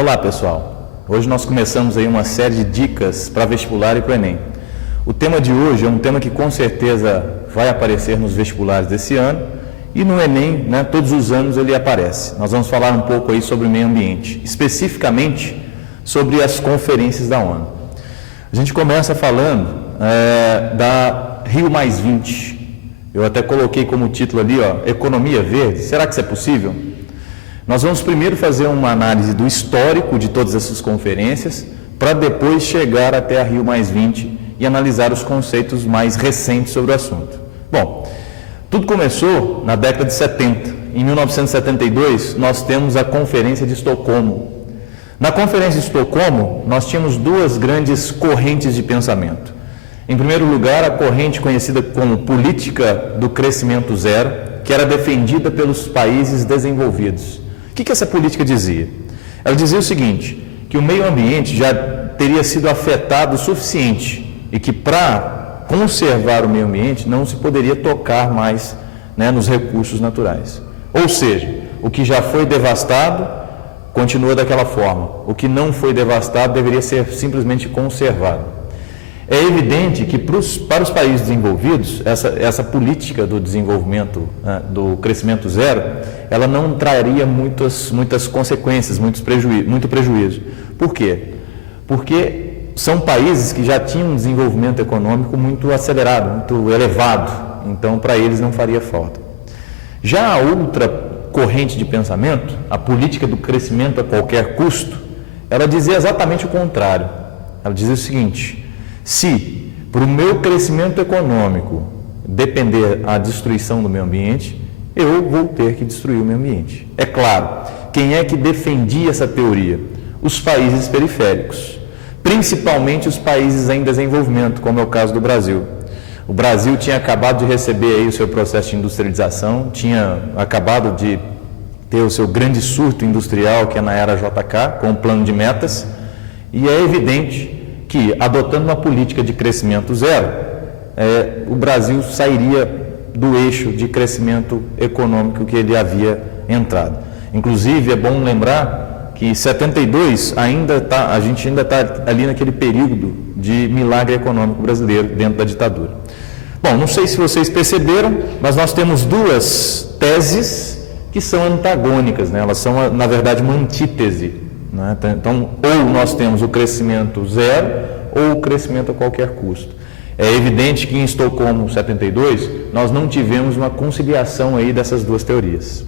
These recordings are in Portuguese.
Olá pessoal, hoje nós começamos aí uma série de dicas para vestibular e para o Enem. O tema de hoje é um tema que com certeza vai aparecer nos vestibulares desse ano e no Enem, todos os anos ele aparece. Nós vamos falar um pouco aí sobre o meio ambiente, especificamente sobre as conferências da ONU. A gente começa falando da Rio+20. Eu até coloquei como título ali, Economia Verde. Será que isso é possível? Nós vamos primeiro fazer uma análise do histórico de todas essas conferências, para depois chegar até a Rio+20 e analisar os conceitos mais recentes sobre o assunto. Bom, tudo começou na década de 70. Em 1972, nós temos a Conferência de Estocolmo. Na Conferência de Estocolmo, nós tínhamos duas grandes correntes de pensamento. Em primeiro lugar, a corrente conhecida como política do crescimento zero, que era defendida pelos países desenvolvidos. O que essa política dizia? Ela dizia o seguinte, que o meio ambiente já teria sido afetado o suficiente e que para conservar o meio ambiente não se poderia tocar mais nos recursos naturais. Ou seja, o que já foi devastado continua daquela forma, o que não foi devastado deveria ser simplesmente conservado. É evidente que para os países desenvolvidos, essa política do desenvolvimento, do crescimento zero, ela não traria muitas consequências, muito prejuízo. Por quê? Porque são países que já tinham um desenvolvimento econômico muito acelerado, muito elevado, então para eles não faria falta. Já a outra corrente de pensamento, a política do crescimento a qualquer custo, ela dizia exatamente o contrário. Ela dizia o seguinte: se para o meu crescimento econômico depender a destruição do meio ambiente, eu vou ter que destruir o meio ambiente. É claro, quem é que defendia essa teoria? Os países periféricos, principalmente os países em desenvolvimento, como é o caso do Brasil. O Brasil tinha acabado de receber aí o seu processo de industrialização, tinha acabado de ter o seu grande surto industrial, que é na era JK, com o plano de metas, e é evidente que, adotando uma política de crescimento zero, o Brasil sairia do eixo de crescimento econômico que ele havia entrado. Inclusive, é bom lembrar que em 72 a gente ainda está ali naquele período de milagre econômico brasileiro dentro da ditadura. Bom, não sei se vocês perceberam, mas nós temos duas teses que são antagônicas, elas são, na verdade, uma antítese. Então, ou nós temos o crescimento zero ou o crescimento a qualquer custo. É evidente que em Estocolmo 72 nós não tivemos uma conciliação aí dessas duas teorias.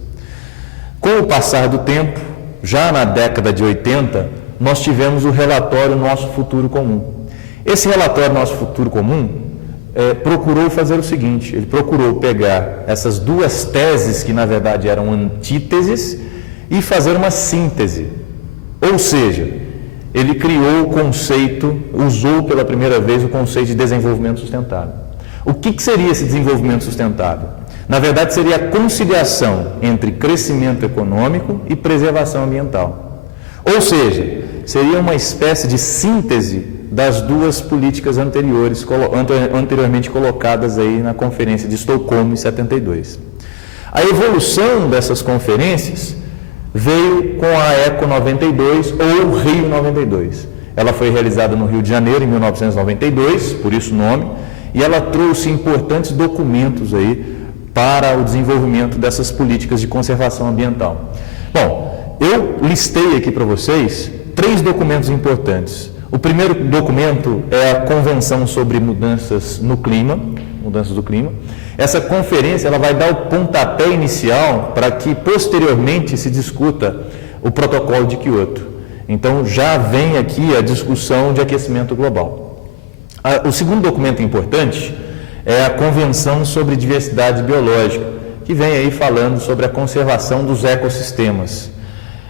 Com o passar do tempo, já na década de 80, nós tivemos o relatório Nosso Futuro Comum. Esse relatório Nosso Futuro Comum procurou fazer o seguinte, ele procurou pegar essas duas teses que na verdade eram antíteses e fazer uma síntese. Ou seja, ele criou o conceito, usou pela primeira vez o conceito de desenvolvimento sustentável. O que seria esse desenvolvimento sustentável? Na verdade, seria a conciliação entre crescimento econômico e preservação ambiental. Ou seja, seria uma espécie de síntese das duas políticas anteriormente colocadas aí na Conferência de Estocolmo em 72. A evolução dessas conferências veio com a ECO 92 ou Rio 92. Ela foi realizada no Rio de Janeiro em 1992, por isso o nome, e ela trouxe importantes documentos aí para o desenvolvimento dessas políticas de conservação ambiental. Bom, eu listei aqui para vocês 3 documentos importantes. O primeiro documento é a Convenção sobre Mudanças do Clima. Essa conferência ela vai dar o pontapé inicial para que posteriormente se discuta o protocolo de Kyoto. Então já vem aqui a discussão de aquecimento global. O segundo documento importante é a Convenção sobre Diversidade Biológica, que vem aí falando sobre a conservação dos ecossistemas.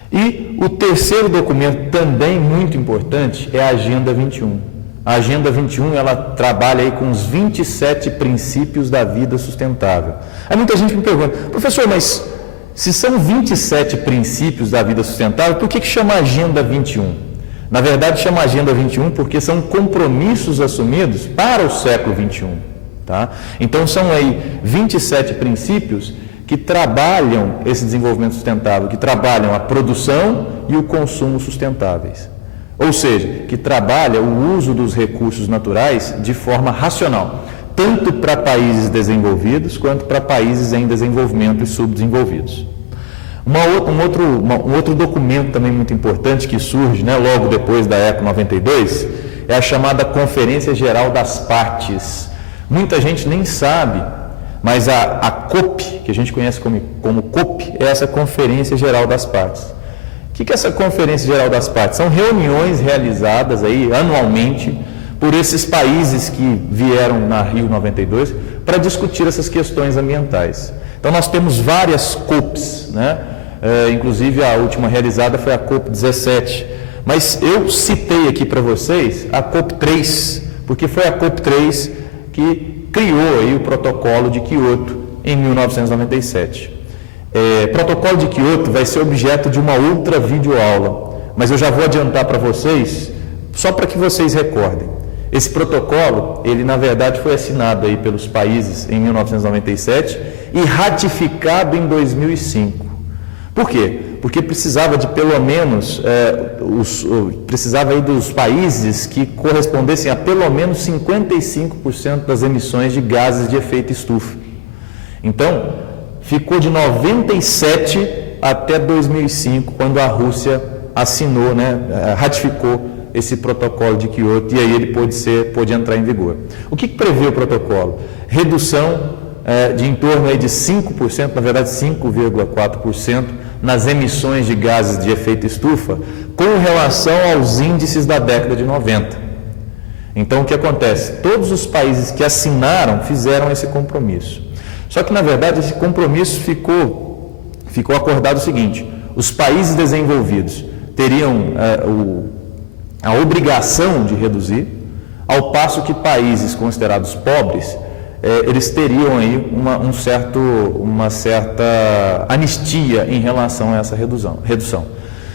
E o terceiro documento também muito importante é a Agenda 21. A Agenda 21, ela trabalha aí com os 27 princípios da vida sustentável. Aí muita gente me pergunta, professor, mas se são 27 princípios da vida sustentável, por que chama Agenda 21? Na verdade, chama Agenda 21 porque são compromissos assumidos para o século 21. Tá? Então, são aí 27 princípios que que trabalham esse desenvolvimento sustentável, que trabalham a produção e o consumo sustentáveis. Ou seja, que trabalha o uso dos recursos naturais de forma racional, tanto para países desenvolvidos quanto para países em desenvolvimento e subdesenvolvidos. Um outro documento também muito importante que surge, né, logo depois da ECO 92 é a chamada Conferência Geral das Partes. Muita gente nem sabe, mas a COP, que a gente conhece como COP, é essa Conferência Geral das Partes. O que é essa Conferência Geral das Partes? São reuniões realizadas aí anualmente por esses países que vieram na Rio 92 para discutir essas questões ambientais. Então nós temos várias COPs, né? Inclusive a última realizada foi a COP 17, mas eu citei aqui para vocês a COP 3, porque foi a COP 3 que criou aí o Protocolo de Kyoto em 1997. O Protocolo de Kyoto vai ser objeto de uma outra videoaula, mas eu já vou adiantar para vocês, só para que vocês recordem. Esse protocolo, ele na verdade foi assinado aí pelos países em 1997 e ratificado em 2005. Por quê? Porque precisava de pelo menos, precisava aí dos países que correspondessem a pelo menos 55% das emissões de gases de efeito estufa. Então, ficou de 97 até 2005, quando a Rússia assinou, né, ratificou esse protocolo de Kyoto, e aí ele pôde entrar em vigor. O que prevê o protocolo? Redução de em torno aí de 5%, na verdade 5,4%, nas emissões de gases de efeito estufa, com relação aos índices da década de 90. Então, o que acontece? Todos os países que assinaram fizeram esse compromisso. Só que, na verdade, esse compromisso ficou acordado o seguinte: os países desenvolvidos teriam a obrigação de reduzir, ao passo que países considerados pobres, eles teriam aí uma certa anistia em relação a essa redução.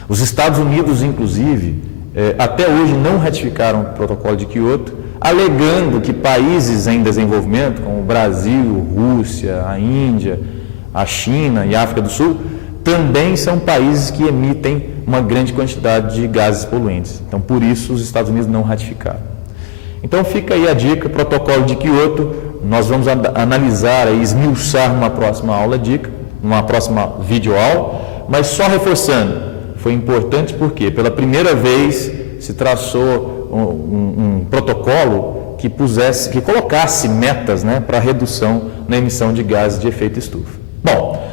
Os Estados Unidos, inclusive, até hoje não ratificaram o protocolo de Kyoto, alegando que países em desenvolvimento, como o Brasil, Rússia, a Índia, a China e a África do Sul, também são países que emitem uma grande quantidade de gases poluentes. Então, por isso, os Estados Unidos não ratificaram. Então, fica aí a dica, protocolo de Kyoto, nós vamos analisar e esmiuçar numa próxima aula dica, numa próxima videoaula, mas só reforçando, foi importante porque, pela primeira vez, se traçou um protocolo que colocasse metas, né, para redução na emissão de gases de efeito estufa. Bom,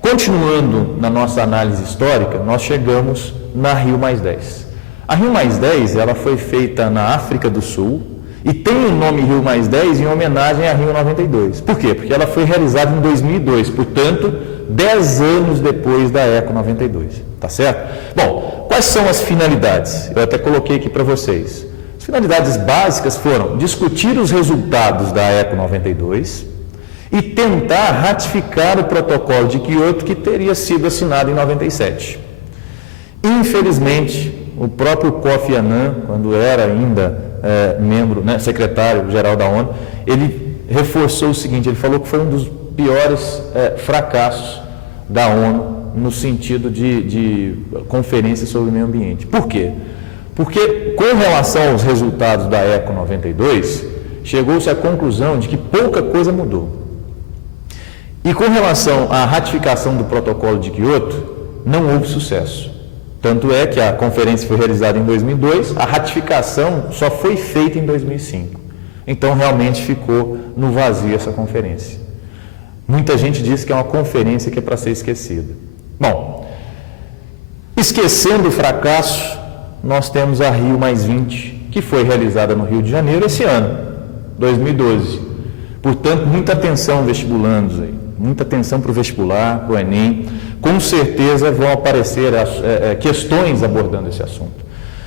continuando na nossa análise histórica, nós chegamos na Rio+10. A Rio+10 ela foi feita na África do Sul e tem o nome Rio+10 em homenagem à Rio 92. Por quê? Porque ela foi realizada em 2002, portanto, 10 anos depois da ECO 92. Tá certo? Bom, quais são as finalidades? Eu até coloquei aqui para vocês. As finalidades básicas foram discutir os resultados da ECO 92 e tentar ratificar o protocolo de Kyoto que teria sido assinado em 97. Infelizmente, o próprio Kofi Annan, quando era ainda membro, né, secretário-geral da ONU, ele reforçou o seguinte, ele falou que foi um dos piores fracassos da ONU no sentido de conferência sobre o meio ambiente. Por quê? Porque, com relação aos resultados da ECO 92, chegou-se à conclusão de que pouca coisa mudou. E com relação à ratificação do protocolo de Kyoto, não houve sucesso. Tanto é que a conferência foi realizada em 2002, a ratificação só foi feita em 2005. Então, realmente ficou no vazio essa conferência. Muita gente diz que é uma conferência que é para ser esquecida. Bom, esquecendo o fracasso, nós temos a Rio+20, que foi realizada no Rio de Janeiro esse ano, 2012. Portanto, muita atenção vestibulandos aí, muita atenção para o vestibular, para o Enem. Com certeza vão aparecer questões abordando esse assunto.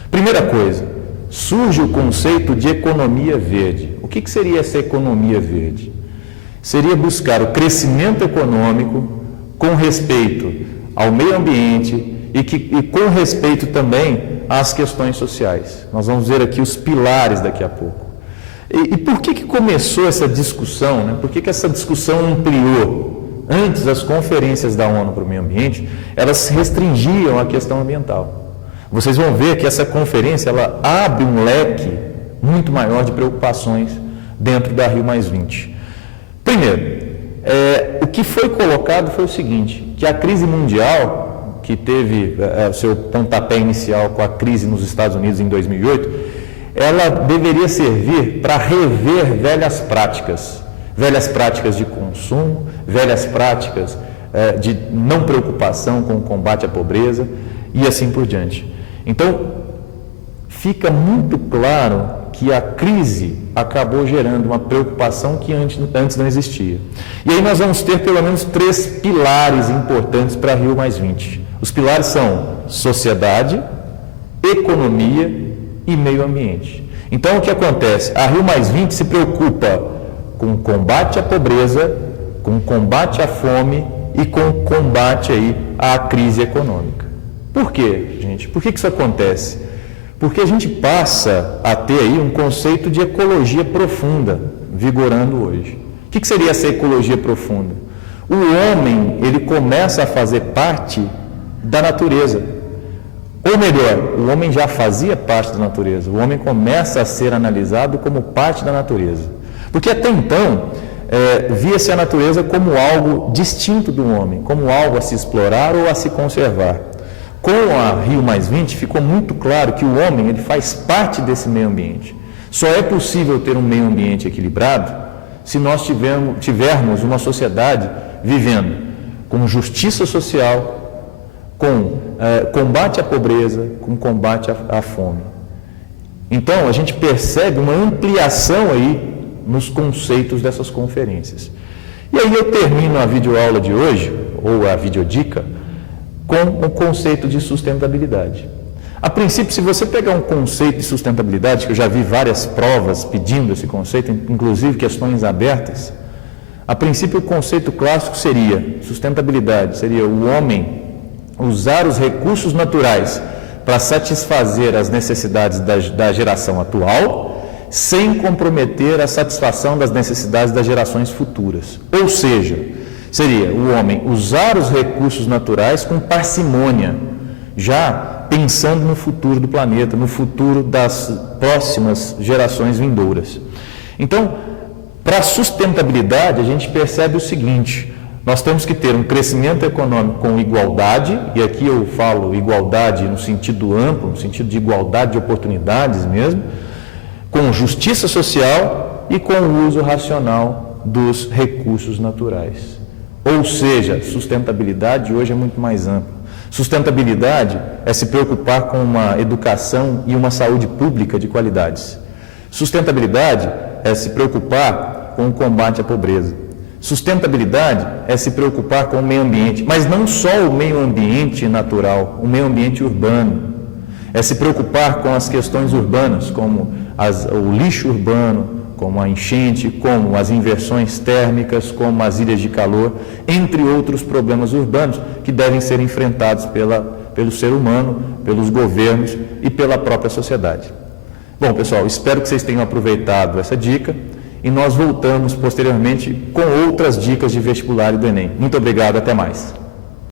Primeira coisa, surge o conceito de economia verde. O que seria essa economia verde? Seria buscar o crescimento econômico com respeito ao meio ambiente e com respeito também às questões sociais. Nós vamos ver aqui os pilares daqui a pouco. E por que começou essa discussão? Né? Por que essa discussão ampliou? Antes, as conferências da ONU para o meio ambiente, elas restringiam a questão ambiental. Vocês vão ver que essa conferência, ela abre um leque muito maior de preocupações dentro da Rio+20. Primeiro, o que foi colocado foi o seguinte, que a crise mundial, que teve o seu pontapé inicial com a crise nos Estados Unidos em 2008, ela deveria servir para rever velhas práticas de consumo, velhas práticas de não preocupação com o combate à pobreza e assim por diante. Então, fica muito claro que a crise acabou gerando uma preocupação que antes não existia. E aí nós vamos ter pelo menos 3 pilares importantes para a Rio+20. Os pilares são sociedade, economia e meio ambiente. Então, o que acontece? A Rio+20 se preocupa com o combate à pobreza, com o combate à fome e com o combate aí à crise econômica. Por quê, gente? Por que isso acontece? Porque a gente passa a ter aí um conceito de ecologia profunda vigorando hoje. O que seria essa ecologia profunda? O homem, ele começa a fazer parte da natureza. Ou melhor, o homem já fazia parte da natureza. O homem começa a ser analisado como parte da natureza. Porque até então, via-se a natureza como algo distinto do homem, como algo a se explorar ou a se conservar. Com a Rio+20 ficou muito claro que o homem ele faz parte desse meio ambiente. Só é possível ter um meio ambiente equilibrado se nós tivermos uma sociedade vivendo com justiça social, com combate à pobreza, com combate à fome. Então, a gente percebe uma ampliação aí nos conceitos dessas conferências. E aí eu termino a videoaula de hoje, ou a videodica, com o conceito de sustentabilidade. A princípio, se você pegar um conceito de sustentabilidade, que eu já vi várias provas pedindo esse conceito, inclusive questões abertas, a princípio o conceito clássico seria, sustentabilidade seria o homem usar os recursos naturais para satisfazer as necessidades da geração atual, sem comprometer a satisfação das necessidades das gerações futuras. Ou seja, seria o homem usar os recursos naturais com parcimônia, já pensando no futuro do planeta, no futuro das próximas gerações vindouras. Então, para a sustentabilidade, a gente percebe o seguinte: nós temos que ter um crescimento econômico com igualdade, e aqui eu falo igualdade no sentido amplo, no sentido de igualdade de oportunidades mesmo, com justiça social e com o uso racional dos recursos naturais. Ou seja, sustentabilidade hoje é muito mais ampla. Sustentabilidade é se preocupar com uma educação e uma saúde pública de qualidades. Sustentabilidade é se preocupar com o combate à pobreza. Sustentabilidade é se preocupar com o meio ambiente, mas não só o meio ambiente natural, o meio ambiente urbano. É se preocupar com as questões urbanas, como o lixo urbano, como a enchente, como as inversões térmicas, como as ilhas de calor, entre outros problemas urbanos que devem ser enfrentados pelo ser humano, pelos governos e pela própria sociedade. Bom, pessoal, espero que vocês tenham aproveitado essa dica e nós voltamos posteriormente com outras dicas de vestibular e do Enem. Muito obrigado, até mais.